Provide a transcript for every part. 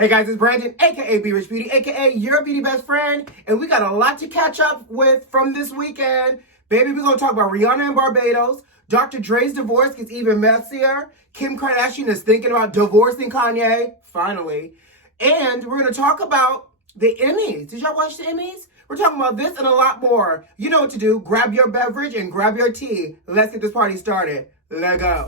Hey guys, it's Brandon, aka B.Rich Beauty, aka your beauty best friend, and we got a lot to catch up with from this weekend. Baby, we're gonna talk about Rihanna and Barbados. Dr. Dre's divorce gets even messier. Kim Kardashian is thinking about divorcing Kanye, finally. And we're gonna talk about the Emmys. Did y'all watch the Emmys? We're talking about this and a lot more. You know what to do. Grab your beverage and grab your tea. Let's get this party started. Let's go.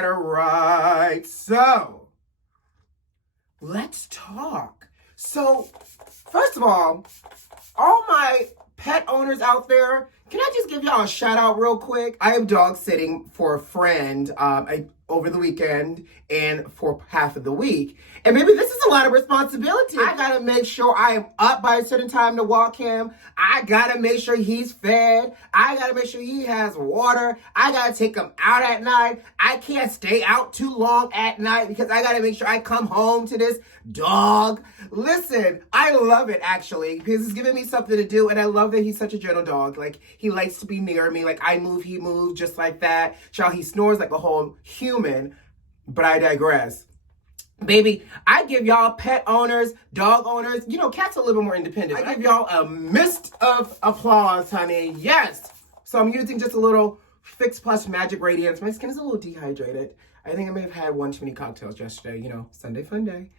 All right. So, let's talk. So, first of all my pet owners out there, can I just give y'all a shout out real quick? I am dog sitting for a friend over the weekend and for half of the week. And maybe this is a lot of responsibility. I gotta make sure I am up by a certain time to walk him. I gotta make sure he's fed. I gotta make sure he has water. I gotta take him out at night. I can't stay out too long at night because I gotta make sure I come home to this dog. Listen, I love it actually because it's giving me something to do, and I love that he's such a gentle dog. Like, he likes to be near me. Like, I move, he moves, just like that. Child, he snores like a whole human, but I digress. Baby, I give y'all pet owners, dog owners, you know, cats are a little bit more independent. I give y'all a mist of applause, honey. Yes. So I'm using just a little Fix Magic Radiance. My skin is a little dehydrated. I think I may have had one too many cocktails yesterday, you know, Sunday fun day.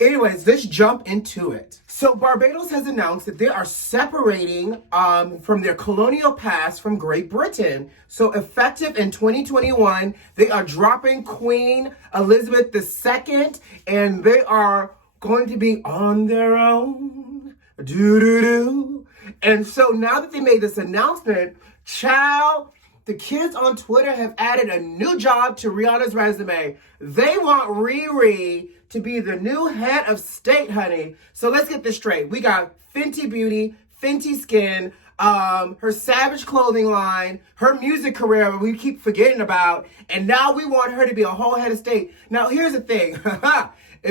Anyways, let's jump into it. So Barbados has announced that they are separating from their colonial past from Great Britain. So effective in 2021, they are dropping Queen Elizabeth II, and they are going to be on their own. Doo-doo-doo. And so now that they made this announcement, child, the kids on Twitter have added a new job to Rihanna's resume. They want Riri to be the new head of state, honey. So let's get this straight. We got Fenty Beauty, Fenty Skin, her Savage clothing line, her music career we keep forgetting about, and now we want her to be a whole head of state. Now, here's the thing.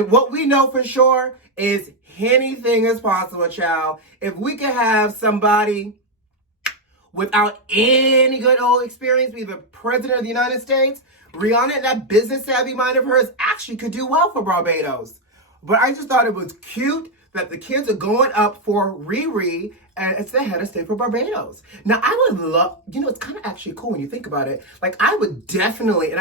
What we know for sure is anything is possible, child. If we could have somebody without any good old experience be the president of the United States, Rihanna and that business savvy mind of hers actually could do well for Barbados. But I just thought it was cute that the kids are going up for Riri and it's the head of state for Barbados. Now, I would love, you know, it's kind of actually cool when you think about it. Like, I would definitely,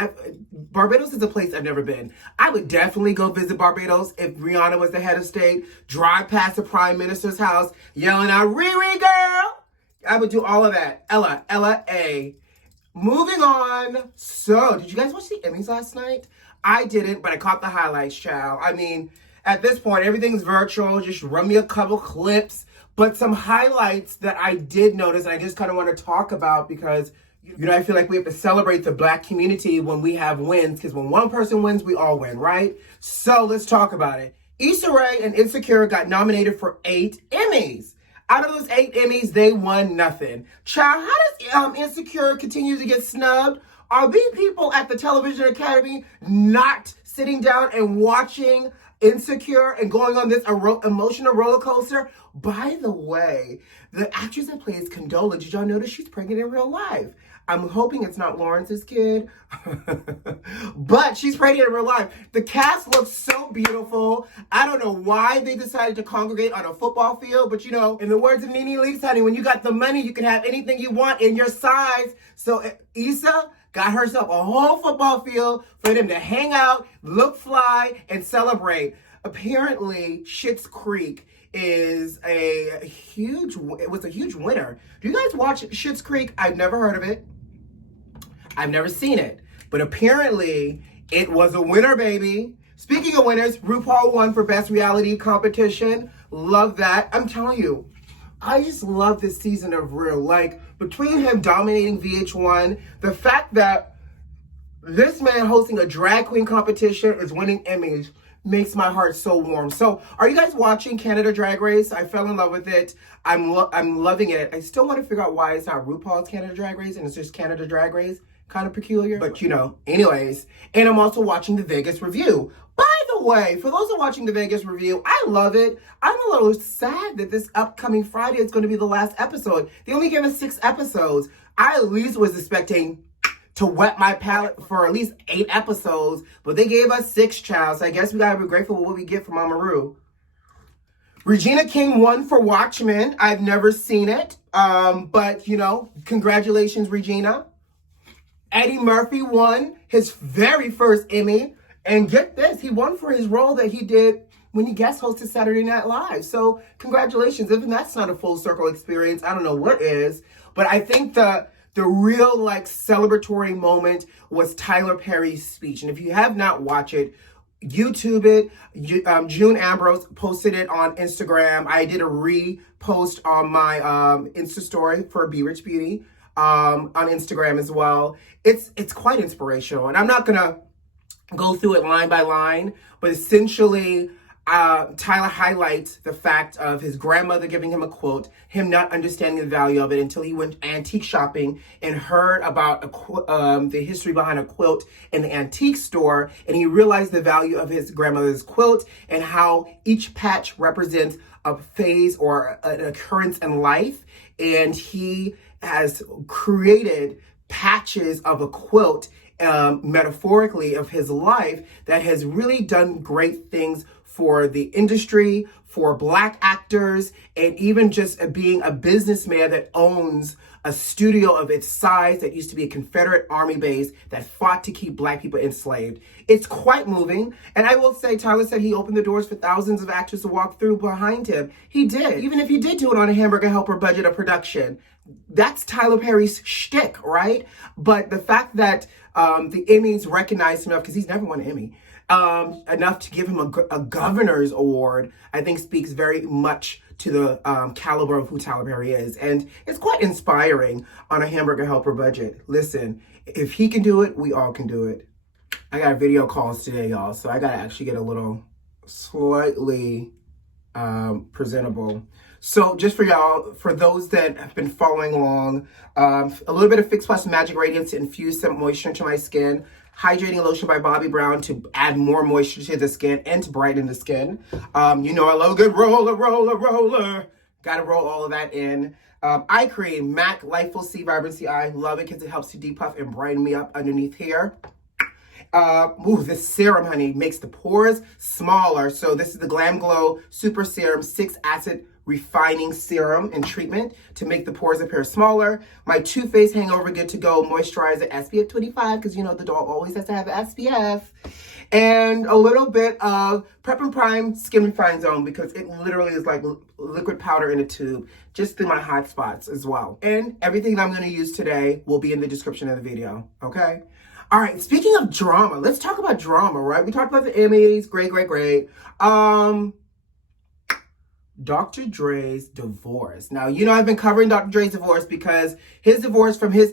Barbados is a place I've never been. I would definitely go visit Barbados if Rihanna was the head of state, drive past the prime minister's house, yelling out, Riri girl. I would do all of that. Ella A. Moving on. So, did you guys watch the Emmys last night? I didn't, but I caught the highlights, child. I mean, at this point, everything's virtual. Just run me a couple clips. But some highlights that I did notice, and I just kind of want to talk about because, you know, I feel like we have to celebrate the Black community when we have wins. Because when one person wins, we all win, right? So, let's talk about it. Issa Rae and Insecure got nominated for 8 Emmys. Out of those 8 Emmys, they won nothing. Child, how does Insecure continue to get snubbed? Are these people at the Television Academy not sitting down and watching Insecure and going on this emotional roller coaster? By the way, the actress that plays Condola, did y'all notice she's pregnant in real life? I'm hoping it's not Lawrence's kid, but she's pregnant in real life. The cast looks so beautiful. I don't know why they decided to congregate on a football field, but you know, in the words of Nene Leakes, honey, when you got the money, you can have anything you want in your size. So Issa got herself a whole football field for them to hang out, look fly, and celebrate. Apparently, Schitt's Creek was a huge winner. Do you guys watch Schitt's Creek? I've never heard of it. I've never seen it, but apparently it was a winner, baby. Speaking of winners, RuPaul won for Best Reality Competition. Love that. I'm telling you, I just love this season of Real. Like, between him dominating VH1, the fact that this man hosting a drag queen competition is winning Emmys makes my heart so warm. So, are you guys watching Canada Drag Race? I fell in love with it. I'm loving it. I still want to figure out why it's not RuPaul's Canada Drag Race and it's just Canada Drag Race. Kind of peculiar, but you know. Anyways, and I'm also watching the Vegas review. By the way, for those who are watching the Vegas review, I love it. I'm a little sad that this upcoming Friday is going to be the last episode. They only gave us 6 episodes. I at least was expecting to wet my palate for at least 8 episodes, but they gave us 6, child. So I guess we gotta be grateful for what we get from Mama Ru. Regina King won for Watchmen. I've never seen it, but you know, congratulations, Regina. Eddie Murphy won his very first Emmy, and get this, he won for his role that he did when he guest hosted Saturday Night Live. So congratulations. Even that's not a full circle experience, I don't know what is, but I think the real like celebratory moment was Tyler Perry's speech. And if you have not watched it, YouTube it. June Ambrose posted it on Instagram. I did a repost on my Insta story for B.Rich Beauty on Instagram as well. It's quite inspirational, and I'm not gonna go through it line by line, but essentially Tyler highlights the fact of his grandmother giving him a quilt, him not understanding the value of it until he went antique shopping and heard about the history behind a quilt in the antique store, and he realized the value of his grandmother's quilt and how each patch represents a phase or an occurrence in life, and he has created patches of a quilt metaphorically of his life that has really done great things for the industry, for Black actors, and even just being a businessman that owns a studio of its size that used to be a Confederate Army base that fought to keep Black people enslaved. It's quite moving, and I will say, Tyler said he opened the doors for thousands of actors to walk through behind him. He did, even if he did do it on a Hamburger Helper budget of production. That's Tyler Perry's shtick, right? But the fact that the Emmys recognized him enough, because he's never won an Emmy, enough to give him a governor's award, I think speaks very much to the caliber of who Tyler Perry is. And it's quite inspiring on a Hamburger Helper budget. Listen, if he can do it, we all can do it. I got video calls today, y'all, so I gotta actually get a little slightly presentable. So just for y'all, for those that have been following along, a little bit of Fix Magic Radiance to infuse some moisture into my skin. Hydrating Lotion by Bobbi Brown to add more moisture to the skin and to brighten the skin. You know I love a good roller. Gotta roll all of that in. Eye cream, MAC Lightful C Vibrancy Eye. Love it because it helps to depuff and brighten me up underneath here. This serum, honey, makes the pores smaller. So this is the GlamGlow Super Serum 6 Acid Refining Serum and Treatment to make the pores appear smaller. My Too Faced Hangover Good to Go Moisturizer SPF 25, because you know the dog always has to have an SPF. And a little bit of Prep and Prime Skin Refine Zone, because it literally is like liquid powder in a tube, just through my hot spots as well. And everything that I'm going to use today will be in the description of the video, okay? All right, speaking of drama, let's talk about drama, right? We talked about the Emmys, great. Dr. Dre's divorce. Now, you know I've been covering Dr. Dre's divorce because his divorce from his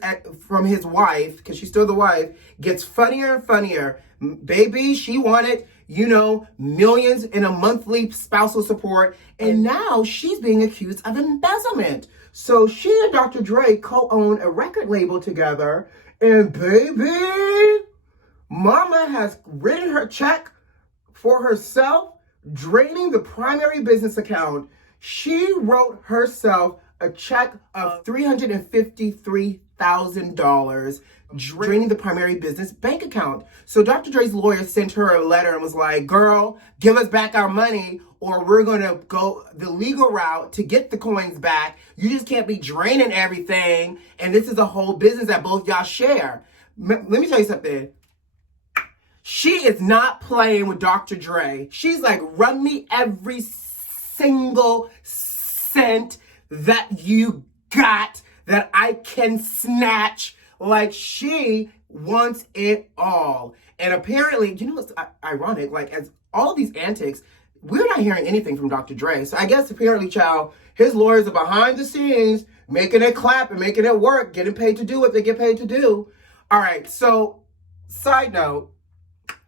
wife, because she's still the wife, gets funnier and funnier. Baby, she wanted, you know, millions in a monthly spousal support, and now she's being accused of embezzlement. So she and Dr. Dre co-own a record label together, and baby, mama has written her check for herself, draining the primary business account. She wrote herself a check of $353,000, draining the primary business bank account. So Dr. Dre's lawyer sent her a letter and was like, girl, give us back our money or we're going to go the legal route to get the coins back. You just can't be draining everything. And this is a whole business that both y'all share. Let me tell you something. She is not playing with Dr. Dre. She's like, run me every single cent that you got that I can snatch. Like, she wants it all. And apparently, you know what's ironic? Like, as all these antics, we're not hearing anything from Dr. Dre. So I guess apparently, child, his lawyers are behind the scenes, making it clap and making it work, getting paid to do what they get paid to do. All right, so side note,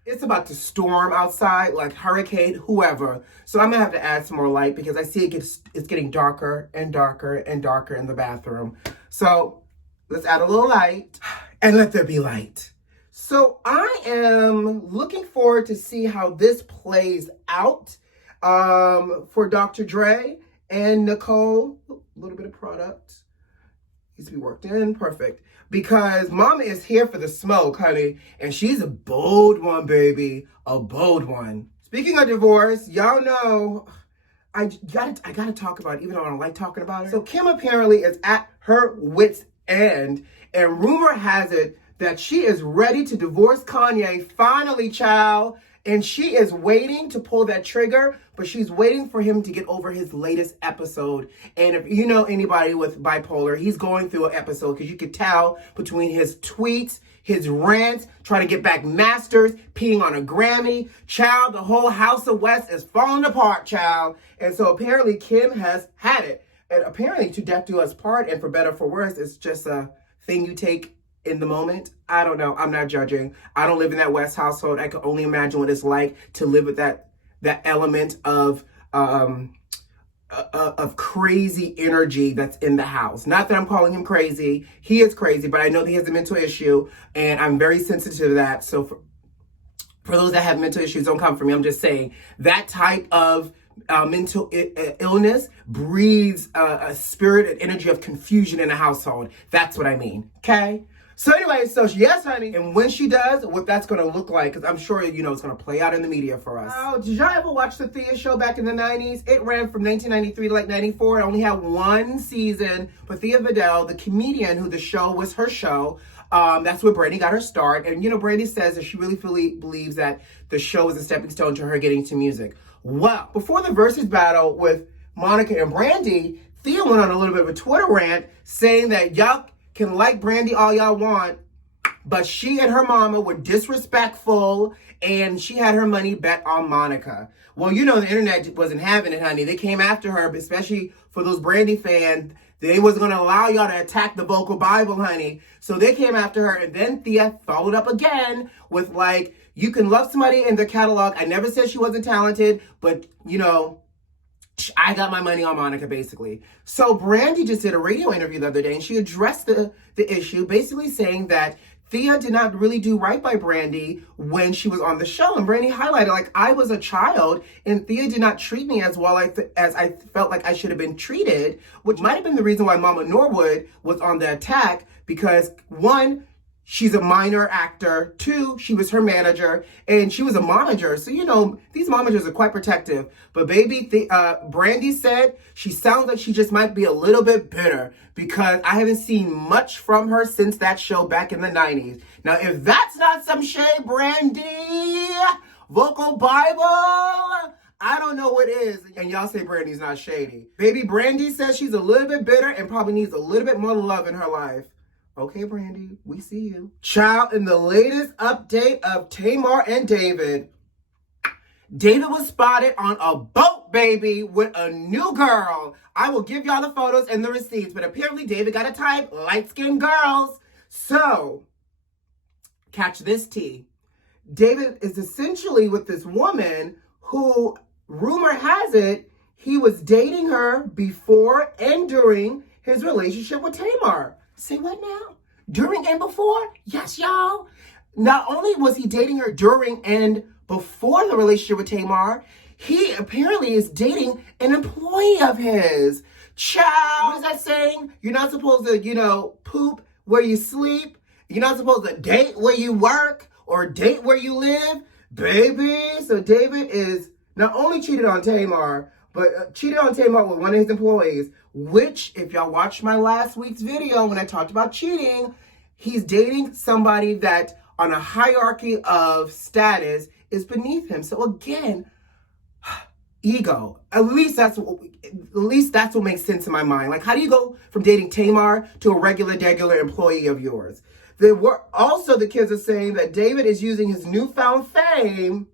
it's about to storm outside, like hurricane, whoever. So I'm gonna have to add some more light because I see it's getting darker and darker and darker in the bathroom. So let's add a little light and let there be light. So I am looking forward to see how this plays out for Dr. Dre and Nicole. A little bit of product needs to be worked in. Perfect. Because Mama is here for the smoke, honey. And she's a bold one, baby. A bold one. Speaking of divorce, y'all know I gotta talk about it, even though I don't like talking about it. So Kim apparently is at her wit's end. And rumor has it that she is ready to divorce Kanye, finally, child. And she is waiting to pull that trigger, but she's waiting for him to get over his latest episode. And if you know anybody with bipolar, he's going through an episode because you could tell between his tweets, his rants, trying to get back masters, peeing on a Grammy. Child, the whole House of West is falling apart, child. And so apparently Kim has had it. And apparently to death do us part, and for better or for worse, it's just a thing you take in the moment. I don't know. I'm not judging. I don't live in that West household. I can only imagine what it's like to live with that element of crazy energy that's in the house. Not that I'm calling him crazy. He is crazy, but I know that he has a mental issue, and I'm very sensitive to that. So for those that have mental issues, don't come for me. I'm just saying that type of mental illness breeds a spirit and energy of confusion in a household. That's what I mean. Okay? So anyway, so yes, honey, and when she does, what that's going to look like, because I'm sure, you know, it's going to play out in the media for us. Oh, did y'all ever watch the Thea show back in the 90s? It ran from 1993 to like 94. It only had one season, but Thea Vidal, the comedian who the show was her show, that's where Brandy got her start. And, you know, Brandy says that she really fully believes that the show is a stepping stone to her getting to music. Well, before the Versus battle with Monica and Brandy, Thea went on a little bit of a Twitter rant saying that y'all can like Brandy all y'all want, but she and her mama were disrespectful and she had her money bet on Monica. Well, you know, the internet wasn't having it, honey. They came after her, especially for those Brandy fans. They wasn't going to allow y'all to attack the vocal Bible, honey. So they came after her, and then Thea followed up again with like, you can love somebody in their catalog. I never said she wasn't talented, but, you know, I got my money on Monica, basically. So Brandy just did a radio interview the other day, and she addressed the issue, basically saying that Thea did not really do right by Brandy when she was on the show. And Brandy highlighted, like, I was a child, and Thea did not treat me as well as I felt like I should have been treated, which might have been the reason why Mama Norwood was on the attack, because, one, she's a minor actor. Two, she was her manager, and she was a momager. So, you know, these momagers are quite protective. But baby, Brandy said she sounds like she just might be a little bit bitter because I haven't seen much from her since that show back in the 90s. Now, if that's not some shade, Brandy, vocal Bible, I don't know what is. And y'all say Brandy's not shady. Baby, Brandy says she's a little bit bitter and probably needs a little bit more love in her life. Okay, Brandy, we see you. Child, in the latest update of Tamar and David, David was spotted on a boat, baby, with a new girl. I will give y'all the photos and the receipts, but apparently David got a type, light-skinned girls. So, catch this tea. David is essentially with this woman who, rumor has it, he was dating her before and during his relationship with Tamar. Say what now? During and before? Yes, y'all. Not only was he dating her during and before the relationship with Tamar, he apparently is dating an employee of his. Child, what is that saying? You're not supposed to, you know, poop where you sleep. You're not supposed to date where you work or date where you live. Baby, so David is not only cheated on Tamar, but cheated on Tamar with one of his employees, which, if y'all watched my last week's video when I talked about cheating, he's dating somebody that on a hierarchy of status is beneath him. So again, ego. At least that's what makes sense in my mind. Like, how do you go from dating Tamar to a regular employee of yours? The kids are saying that David is using his newfound fame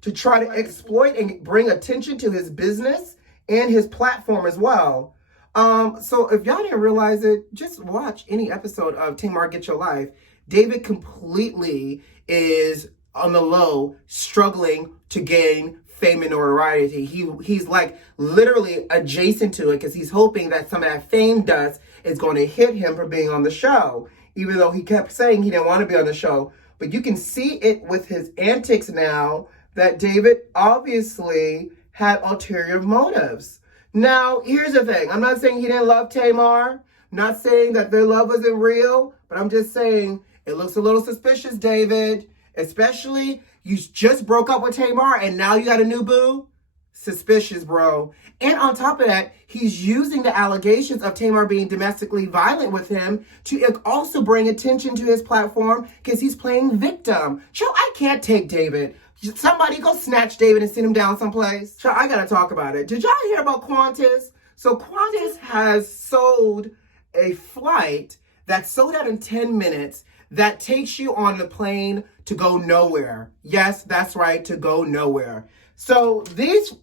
to try to exploit and bring attention to his business and his platform as well. So if y'all didn't realize it, just watch any episode of Tamar Get Your Life. David completely is on the low, struggling to gain fame and notoriety. He's like literally adjacent to it because he's hoping that some of that fame dust is going to hit him for being on the show, even though he kept saying he didn't want to be on the show. But you can see it with his antics now that David obviously had ulterior motives. Now, here's the thing. I'm not saying he didn't love Tamar. Not saying that their love wasn't real, but I'm just saying it looks a little suspicious, David. Especially, you just broke up with Tamar and now you got a new boo? Suspicious, bro. And on top of that, he's using the allegations of Tamar being domestically violent with him to also bring attention to his platform because he's playing victim. Joe, I can't take David. Somebody go snatch David and send him down someplace. Joe, I gotta talk about it. Did y'all hear about Qantas? So Qantas has sold a flight that sold out in 10 minutes that takes you on the plane to go nowhere. Yes, that's right, to go nowhere. So these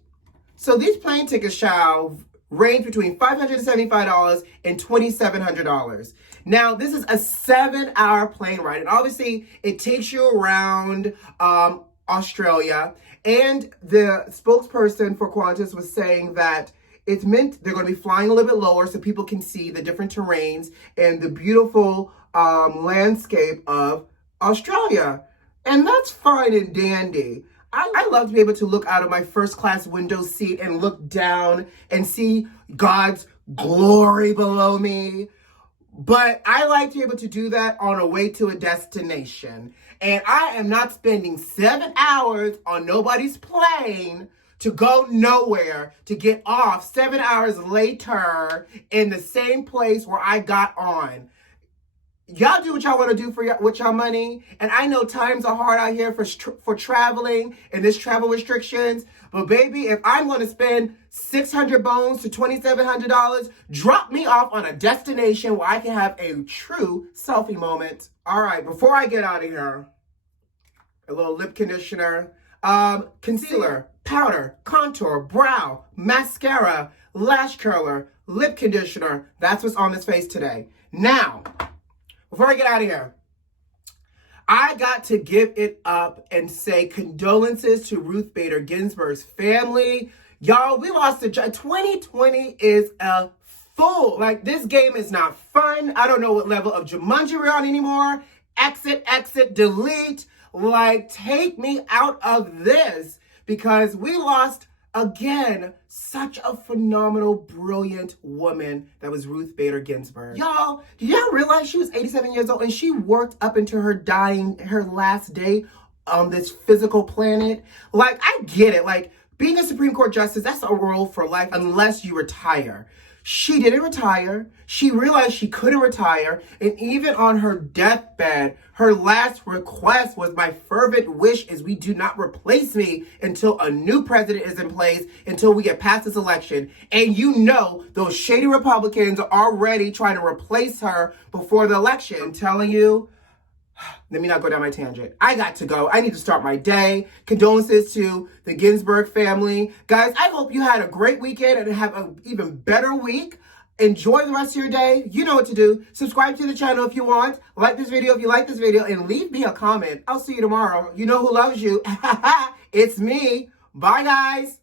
plane tickets shall range between $575 and $2,700. Now, this is a 7-hour plane ride, and obviously it takes you around Australia. And the spokesperson for Qantas was saying that it's meant they're going to be flying a little bit lower so people can see the different terrains and the beautiful landscape of Australia. And that's fine and dandy. I love to be able to look out of my first class window seat and look down and see God's glory below me. But I like to be able to do that on a way to a destination. And I am not spending 7 hours on nobody's plane to go nowhere, to get off 7 hours later in the same place where I got on. Y'all do what y'all want to do with y'all money. And I know times are hard out here for traveling and this travel restrictions. But baby, if I'm going to spend 600 bones to $2,700, drop me off on a destination where I can have a true selfie moment. All right, before I get out of here, a little lip conditioner, concealer, powder, contour, brow, mascara, lash curler, lip conditioner. That's what's on this face today. Now, before I get out of here, I got to give it up and say condolences to Ruth Bader Ginsburg's family. Y'all, we lost 2020 is a fool. Like, this game is not fun. I don't know what level of Jumanji we're on anymore. Exit, delete. Like, take me out of this because we lost, again, such a phenomenal, brilliant woman that was Ruth Bader Ginsburg. Y'all, do y'all realize she was 87 years old and she worked up into her last day on this physical planet? Like, I get it. Like, being a Supreme Court justice, that's a role for life unless you retire. She didn't retire. She realized she couldn't retire. And even on her deathbed, her last request was, my fervent wish is we do not replace me until a new president is in place, until we get past this election. And you know, those shady Republicans are already trying to replace her before the election. I'm telling you, let me not go down my tangent. I got to go. I need to start my day. Condolences to the Ginsburg family. Guys, I hope you had a great weekend and have an even better week. Enjoy the rest of your day. You know what to do. Subscribe to the channel if you want. Like this video if you like this video. And leave me a comment. I'll see you tomorrow. You know who loves you. It's me. Bye, guys.